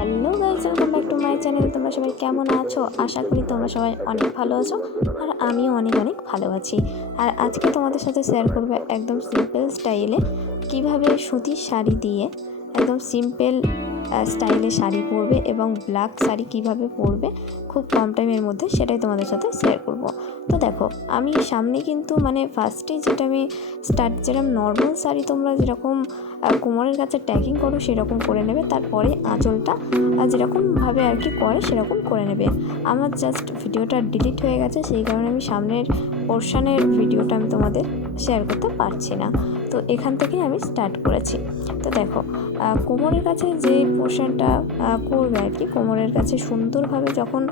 Hello guys, welcome back to my channel. তোমরা সবাই কেমন আছো? আশা করি তোমরা সবাই অনেক ভালো আছো, আর আমিও অনেক অনেক ভালো আছি। আর আজকে তোমাদের সাথে শেয়ার করবো একদম সিম্পল স্টাইলে কিভাবে সুতির শাড়ি দিয়ে একদম সিম্পল স্টাইলে শাড়ি পরবে এবং ব্ল্যাক শাড়ি কিভাবে পরবে খুব কম টাইমের মধ্যে, সেটাই তোমাদের সাথে শেয়ার করব। তো দেখো, আমি সামনে কিন্তু ফার্স্টেই যেটা আমি যেরকম নর্মাল শাড়ি তোমরা যেরকম কোমরের কাছে ট্যাকিং করো সেরকম করে নেবে, তারপরে আঁচলটা যেরকমভাবে আর কি করে সেরকম করে নেবে। আমার জাস্ট ভিডিওটা ডিলিট হয়ে গেছে, সেই কারণে আমি সামনের পোর্শনের ভিডিওটা আমি তোমাদের শেয়ার করতে পারছি না। তো এখান থেকেই আমি স্টার্ট করেছি। তো দেখো, কোমরের কাছে যে পোর্শনটা করবে আর কি, কোমরের কাছে সুন্দরভাবে যখন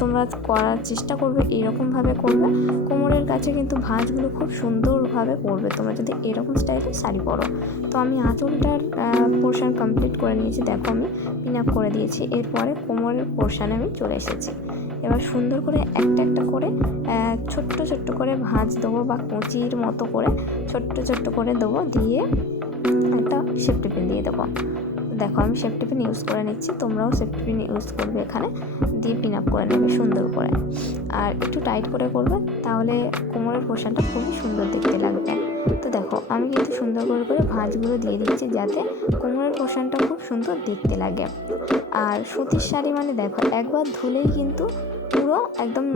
তোমরা করার চেষ্টা করবে এরকমভাবে করবে। কোমরের কাছে কিন্তু ভাঁজগুলো খুব সুন্দরভাবে পড়বে তোমরা যদি এরকম স্টাইলে শাড়ি পরো। তো আমি আঁচলটার পোর্শন কমপ্লিট করে নিয়েছি, দেখো আমি পিন আপ করে দিয়েছি। এরপরে কোমরের পোর্শনে আমি চলে এসেছি। এবার সুন্দর করে একটা একটা করে ছোট্ট ছোট্ট করে ভাঁজ দেবো, বা কুঁচির মতো করে ছোট্ট ছোট্ট করে দেবো, দিয়ে একটা সেফটি পিন দিয়ে দেবো। দেখো আমি সেফটি পিন ইউজ করে নিচ্ছি, তোমরাও সেফটি পিন ইউজ করবে এখানে, দিয়ে পিন আপ করে নেবে সুন্দর করে। আর একটু টাইট করে করবে, তাহলে কোমরের পোর্শনটা খুবই সুন্দর দেখতে লাগবে। তো দেখো আমি কিন্তু সুন্দর করে করে ভাঁজগুলো দিয়ে দিচ্ছি, যাতে কোমরের পোর্শনটা খুব সুন্দর দেখতে লাগে। আর সুতির শাড়ি দেখো একবার ধুলেই কিন্তু পুরো একদম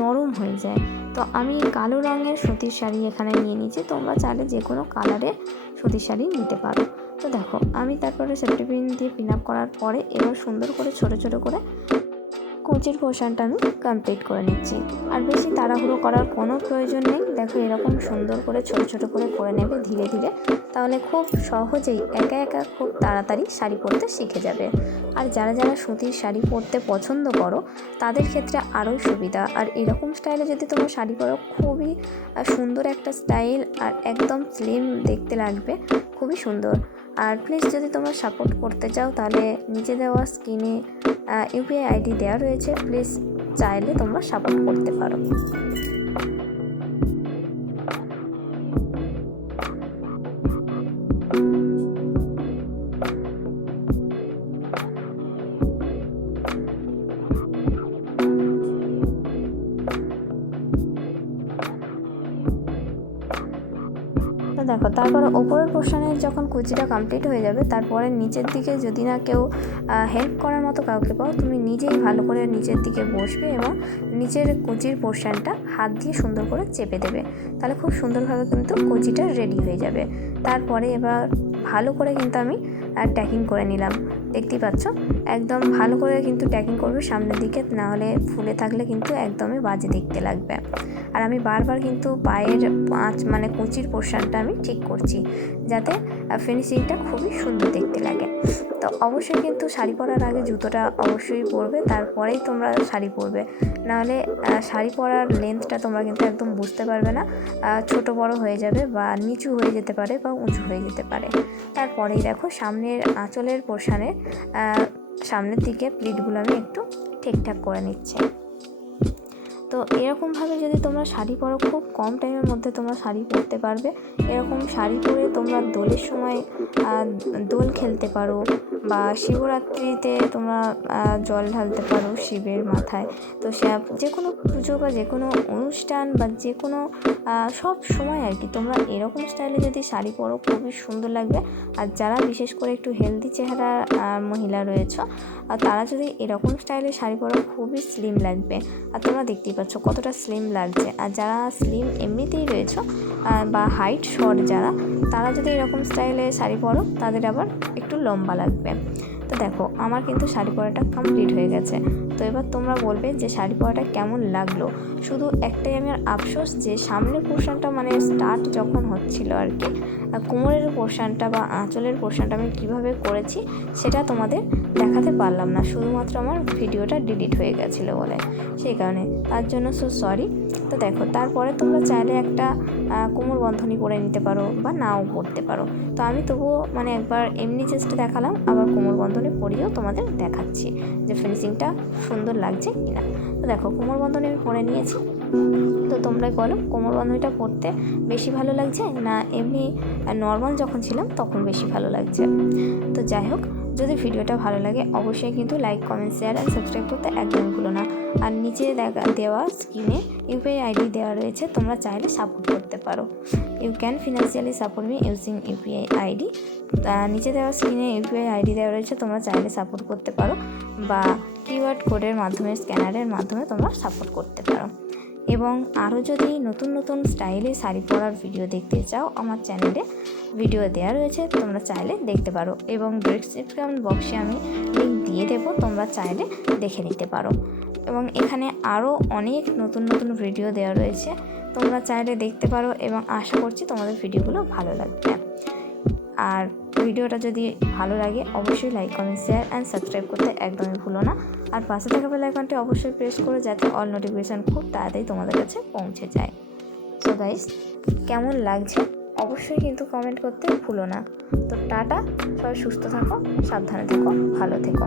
নরম হয়ে যায়। তো আমি কালো রঙের সুতির শাড়ি এখানে নিয়ে নিয়েছি, তোমরা চাইলে যে কোনো কালারের সুতির শাড়ি নিতে পারো। তো দেখো আমি তারপরে সেফটি পিন দিয়ে পিন আপ করার পরে এবার সুন্দর করে ছোটো ছোটো করে কুচির পোর্শনটা আমি কমপ্লিট করে নিচ্ছি। আর বেশি তাড়াহুড়ো করার কোনো প্রয়োজন নেই। দেখো এরকম সুন্দর করে ছোটো ছোটো করে নেবে ধীরে ধীরে, তাহলে খুব সহজেই একা একা খুব তাড়াতাড়ি শাড়ি পরতে শিখে যাবে। আর যারা যারা সুতির শাড়ি পরতে পছন্দ করো তাদের ক্ষেত্রে আরও সুবিধা। আর এরকম স্টাইলে যদি তোমরা শাড়ি পরো, খুবই সুন্দর একটা স্টাইল, আর একদম স্লিম দেখতে লাগবে, খুবই সুন্দর। আর প্লিজ যদি তোমরা সাপোর্ট করতে চাও, তাহলে নিচে দেওয়া স্ক্রিনে ইউপিআই আইডি দেওয়া রয়েছে, প্লিজ চাইলে তোমরা সাপোর্ট করতে পারো। দেখো তারপরে ওপরের পোর্শনে যখন কুচিটা কমপ্লিট হয়ে যাবে, তারপরে নিচের দিকে যদি না কেউ হেল্প করার মতো কাউকে পাও, তুমি নিজেই ভালো করে নিচের দিকে বসবে এবং নিচের কুচির পোর্শনটা হাত দিয়ে সুন্দর করে চেপে দেবে, তাহলে খুব সুন্দরভাবে কিন্তু কুচিটা রেডি হয়ে যাবে। তারপরে এবার ভালো করে কিন্তু আমি ট্যাকিং করে নিলাম, দেখতেই পাচ্ছ একদম ভালো করে কিন্তু ট্যাকিং করবে সামনের দিকে, না হলে ফুলে থাকলে কিন্তু একদমই বাজে দেখতে লাগবে। আর আমি বারবার কিন্তু পায়ের কুচির পোর্শনটা আমি ঠিক করছি, যাতে ফিনিশিংটা খুবই সুন্দর দেখতে লাগে। তো অবশ্যই কিন্তু শাড়ি পরার আগে জুতোটা অবশ্যই পরবে, তারপরেই তোমরা শাড়ি পরবে, নাহলে শাড়ি পরার লেন্থটা তোমরা কিন্তু একদম বুঝতে পারবে না, ছোট বড় হয়ে যাবে, বা নিচু হয়ে যেতে পারে, বা উঁচু হয়ে যেতে পারে। তারপরেই দেখো সামনের আঁচলের পোর্শনের সামনের দিকে প্লিটগুলো আমি একটু ঠিকঠাক করে নিচ্ছি। তো এরকমভাবে যদি তোমরা শাড়ি পরো, খুব কম টাইমের মধ্যে তোমরা শাড়ি পরতে পারবে। এরকম শাড়ি পরে তোমরা দোলের সময় দোল খেলতে পারো, বা শিবরাত্রিতে তোমরা জল ঢালতে পারো শিবের মাথায়। তো যে কোনো পুজো বা যে কোনো অনুষ্ঠান বা যে কোনো সব সময় আর কি তোমরা এরকম স্টাইলে যদি শাড়ি পরো, খুবই সুন্দর লাগবে। আর যারা বিশেষ করে একটু হেলদি চেহারার মহিলা রয়েছে, তারা যদি এরকম স্টাইলে শাড়ি পরো, খুবই স্লিম লাগবে। আর তোমরা দেখতেই পাচ্ছ কতটা স্লিম লাগছে। আর যারা স্লিম এমনিতেই রয়েছে বা হাইট শর্ট যারা, তারা যদি এরকম স্টাইলে শাড়ি পরো, তাদের আবার একটু লম্বা লাগবে। তো দেখো আমার কিন্তু শাড়ি পরাটা কমপ্লিট হয়ে গেছে। তো এবার তোমরা বলবে যে শাড়ি পরাটা কেমন লাগলো। শুধু একটাই আমার আফসোস, যে সামনের পোর্শনটা স্টার্ট যখন হচ্ছিল আর কি, কোমরের পোর্শনটা বা আঁচলের পোর্শনটা আমি কীভাবে করেছি সেটা তোমাদের দেখাতে পারলাম না, শুধুমাত্র আমার ভিডিওটা ডিলিট হয়ে গেছিলো বলে, সেই কারণে, তার জন্য সরি। তো দেখো তারপরে তোমরা চাইলে একটা কোমর বন্ধনী পরে নিতে পারো, বা নাও পরতে পারো। তো আমি তবুও একবার এমনি জাস্ট দেখালাম, আবার কোমর বন্ধনী পরিয়েও তোমাদের দেখাচ্ছি যে ফিনিশিংটা সুন্দর লাগছে কিনা। তো দেখো কোমর বন্ধনী আমি পরে নিয়েছি। তো তোমরাই বলো কোমর বন্ধনীটা পরতে বেশি ভালো লাগছে, না এমনি নর্মাল যখন ছিলাম তখন বেশি ভালো লাগছে। তো যাই হোক, যদি ভিডিওটা ভালো লাগে অবশ্যই কিন্তু like, comment, share and subscribe করতে একদমই ভুলো না। আর নিচে দেওয়া স্ক্রিনে ইউপিআই আইডি দেওয়া রয়েছে, তোমরা চাইলে সাপোর্ট করতে পারো। You can financially support me using UPI ID. নিচে দেওয়া স্ক্রিনে ইউপিআই আইডি দেওয়া রয়েছে, তোমরা চাইলে সাপোর্ট করতে পারো বা কিউআর কোডের মাধ্যমে, স্ক্যানারের মাধ্যমে তোমরা সাপোর্ট করতে পারো। এবং আরও যদি নতুন নতুন স্টাইলে শাড়ি পরার ভিডিও দেখতে চাও, আমার চ্যানেলে ভিডিও দেওয়া রয়েছে, তোমরা চাইলে দেখতে পারো। এবং ডেসক্রিপশন বক্সে আমি লিঙ্ক দিয়ে দেবো, তোমরা চাইলে দেখে নিতে পারো। এবং এখানে আরও অনেক নতুন নতুন ভিডিও দেওয়া রয়েছে, তোমরা চাইলে দেখতে পারো। এবং আশা করছি তোমাদের ভিডিওগুলো ভালো লাগবে। আর ভিডিওটা যদি ভালো লাগে অবশ্যই like, comment, share and subscribe করতে একদমই ভুলো না। আর পাশে থাকা বেল আইকনটি অবশ্যই প্রেস করো, যাতে অল নোটিফিকেশান খুব তাড়াতাড়ি তোমাদের কাছে পৌঁছে যায়। সো গাইস, কেমন লাগছে অবশ্যই কিন্তু কমেন্ট করতে ভুলো না। তো টাটা, সবাই সুস্থ থাকো, সাবধানে থেকো, ভালো থেকো।